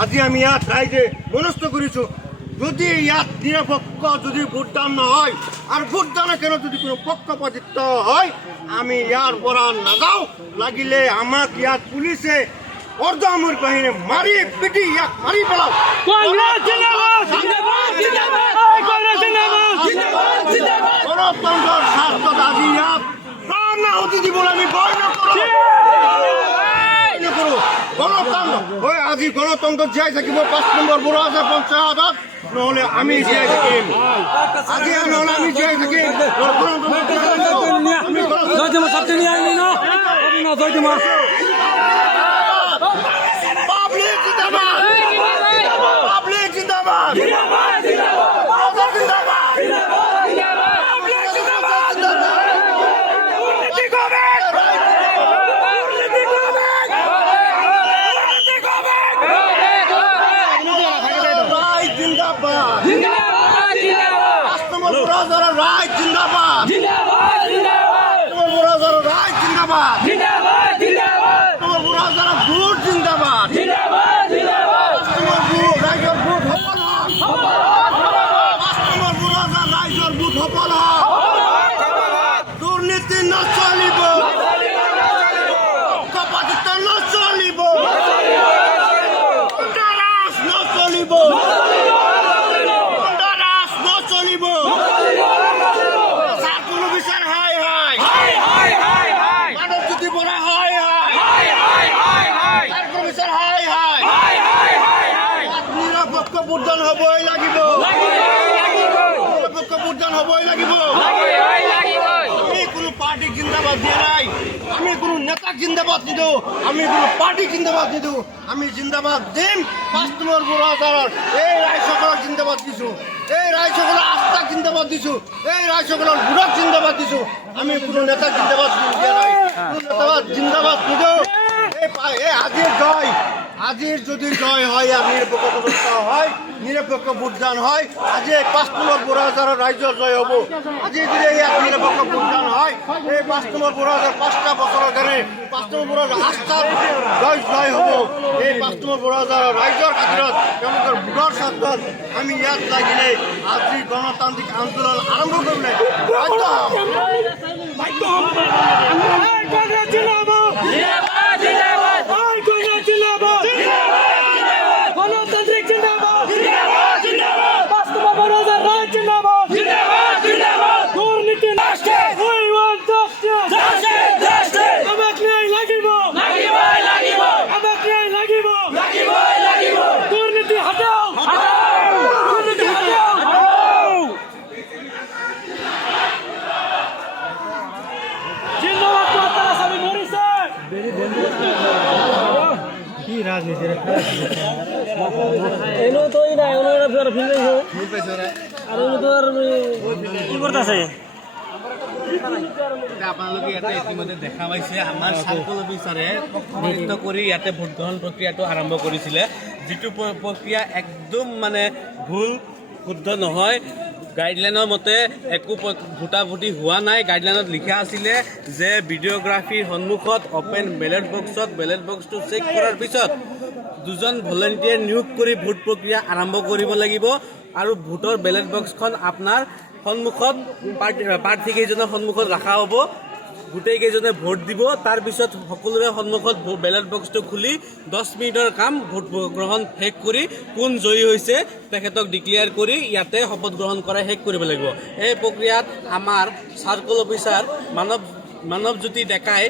আজি আমি ইয়াত ৰাইজে মনস্থ কৰিছোঁ যদি ইয়াত নিৰপেক্ষ যদি ভোটদান নহয় আৰু ভোটদানৰ কেনে যদি কোনো পক্ষপাতিত্ব হয় আমি ইয়াৰ পৰা নাযাওঁ। লাগিলে আমাক ইয়াত পুলিচে অৰ্ধসামৰিক বাহিনী মাৰি পিটি ইয়াক মাৰি পেলাও গণতন্ত্ৰৰ স্বাৰ্থত আজি ইয়াত প্ৰাণ আহুতি দিবলৈ আমি ভয় নকৰোঁ। ভয় নকৰোঁ গণতন্ত্ৰ আজি গণতন্ত্ৰ জীয়াই থাকিব পাঁচ নম্বৰ বুঢ়া আছে পঞ্চায়তত। নহ'লে আমি জীয়াই থাকিম। আজি নহ'লে আমি জীয়াই থাকিম। পাব্লিক জিন্দাবাদ। পাব্লিক জিন্দাবাদ। মানৱজ্যোতি হাই। হাই হাই চাৰ্কুলো বিচাৰ হাই হাই। নিৰপেক্ষ ভোটদান হ'বই লাগিব। নিৰপেক্ষ ভোটদান হ'বই লাগিব আমি কোনো পাৰ্টি জিন্দাবাদ দিয়া নাই আমি কোনো নেতাক জিন্দাবাদ নিদিওঁ আমি কোনো পাৰ্টি জিন্দাবাদ নিদিওঁ আমি জিন্দাবাদ দিম পাঁচ নম্বর বুঢ়া হাজাৰৰ এই ৰাইজসকলক জিন্দাবাদ দিছোঁ। এই ৰাইজসকলৰ আস্থাক জিন্দাবাদ দিছোঁ। এই ৰাইজসকলৰ বুড়ক জিন্দাবাদ দিছোঁ। আমি কোনো নেতা জিন্দাবাদ দিয়া নেতাবাদ জিন্দাবাদ নিদিওঁ আজিৰ জয়। আজিৰ যদি জয় হয় ইয়াৰ নিৰপেক্ষ ব্যৱস্থা হয় নিৰপেক্ষ ভোটদান হয়, আজি এই পাঁচ বুঢ়া হাজাৰৰ ৰাইজৰ জয় হ'ব। আজি যদি ইয়াত নিৰপেক্ষ ভোটদান হয়, এই পাঁচ নম্বৰ বুঢ়া পাঁচটা বছৰৰ কাৰণে পাঁচ বুঢ়া হাজাৰ জয় জয় হ'ব। এই পাঁচ বুঢ়া হাজাৰৰ ৰাইজৰ খাতিৰত তেওঁলোকৰ ভোটৰ স্বাৰ্থত আমি ইয়াত লাগিলে আজি গণতান্ত্ৰিক আন্দোলন আৰম্ভ হ'ম। এনো তো না এনো এর ফের ফিরে গেছে আর এনো তো আর কি করতেছে। আপোনালোকে ইয়াতে ইতিমধ্যে দেখা পাইছে। আমাৰ চাৰ্কল অফিচাৰে পক্ষপাতিত্ব কৰি ইয়াতে ভোট প্ৰক্ৰিয়াটো আৰম্ভ কৰিছিলে। যিটো প্ৰক্ৰিয়া একদম মানে ভুল শুদ্ধ নহয়। গাইডলাইনৰ মতে, একো ভোটাভুটি হোৱা নাই। গাইডলাইনত লিখা আছিলে যে ভিডিঅ'গ্ৰাফীৰ সন্মুখত অপেন বেলেট বক্সত বেলেট বক্সটো চেক কৰাৰ পিছত দুজন ভলেণ্টিয়াৰ নিয়োগ কৰি ভোট প্ৰক্ৰিয়া আৰম্ভ কৰিব লাগিব আৰু ভোটৰ বেলেট বক্সখন আপোনাৰ সন্মুখত প্ৰাৰ্থী প্ৰাৰ্থীকেইজনৰ সন্মুখত ৰখা হ'ব। গোটেই কেইজনে ভোট দিব। তাৰপিছত সকলোৰে সন্মুখত বেলেট বক্সটো খুলি দহ মিনিটৰ কাম ভোট গ্ৰহণ শেষ কৰি কোন জয়ী হৈছে তেখেতক ডিক্লেয়াৰ কৰি ইয়াতে শপত গ্ৰহণ কৰা শেষ কৰিব লাগিব। এই প্ৰক্ৰিয়াত আমাৰ চাৰ্কল অফিচাৰ মানৱ, মানৱজ্যোতি ডেকাই,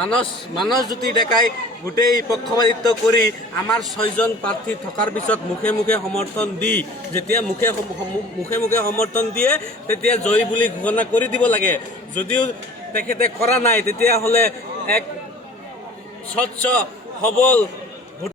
মানস, মানসজ্যোতি ডেকাই গোটেই পক্ষপাতিত্ব কৰি আমাৰ ছয়জন প্ৰাৰ্থী থকাৰ পিছত মুখে মুখে সমৰ্থন দি, যেতিয়া মুখে মুখে মুখে সমৰ্থন দিয়ে, তেতিয়া জয়ী বুলি ঘোষণা কৰি দিব লাগে। যদিও তেখেতে কৰা নাই তেতিয়াহ'লে এক স্বচ্ছ সবল